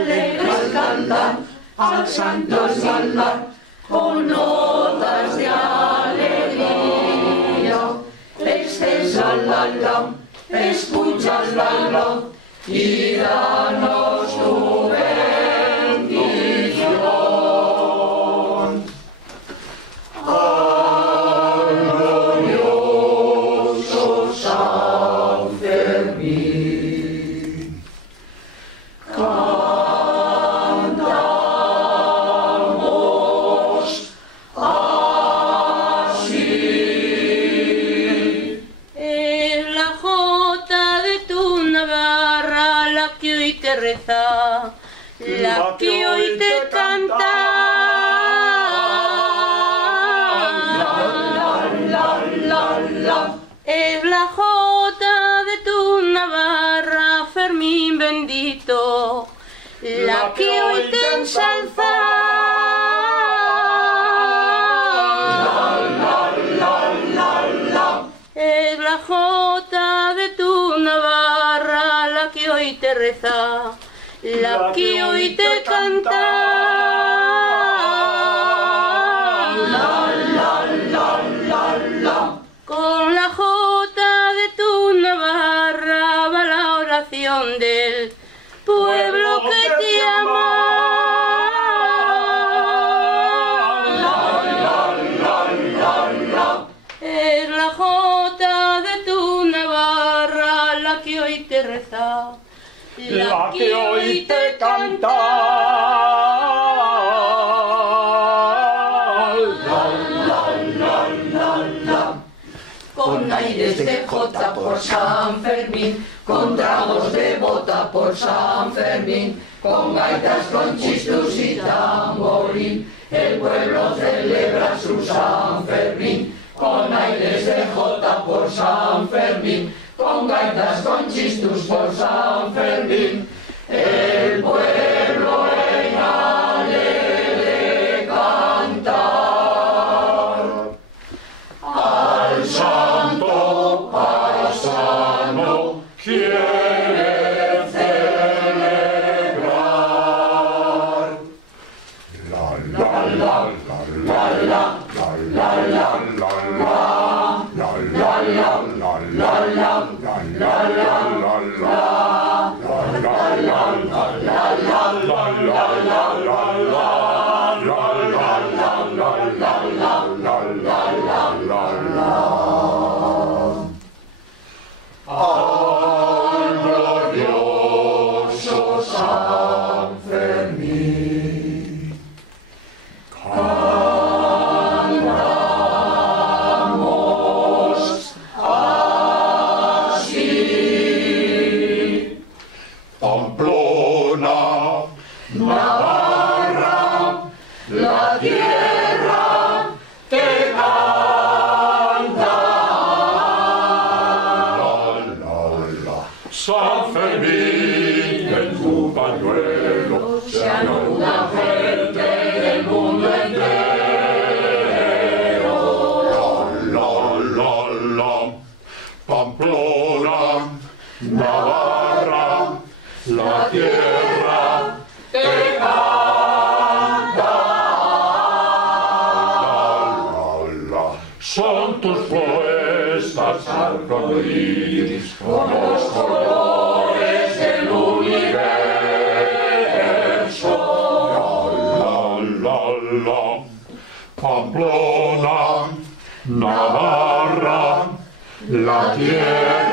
alegres cantan, al santo silbar, con notas de alegría. Excelsa la la, escuchas la la, y danos tu bendición. Al glorioso San Fermín cantamos así. Es la jota de tu Navarra la que hoy te reza, la que hoy te canta. Es la jota de tu Navarra, Fermín bendito, la que hoy te ensalza. Es la jota de tu Navarra, la que hoy te reza, la que hoy te canta. Con la jota de tu Navarra va la oración del pueblo que te ama. Es la jota de tu Navarra la que hoy te reza, la que hoy te canta. Con aires de jota por San Fermín, con tragos de bota por San Fermín, con gaitas, con chistus y tamborín, el pueblo celebra su San Fermín. Con aires de jota por San Fermín, con gaitas, con chistus por San Fermín, el pueblo en alegre cantar. Al santo paisano quiere celebrar. La la la la la la la al glorioso San Fermín cantamos así. Pamplona, Navarra, la tierra te canta. San Fermín en tu pañuelo se anuda gente del mundo entero. La Pamplona, Navarra, la tierra te canta. Son tus fiestas arcoíris con los colores del universo. Pamplona, Navarra, la tierra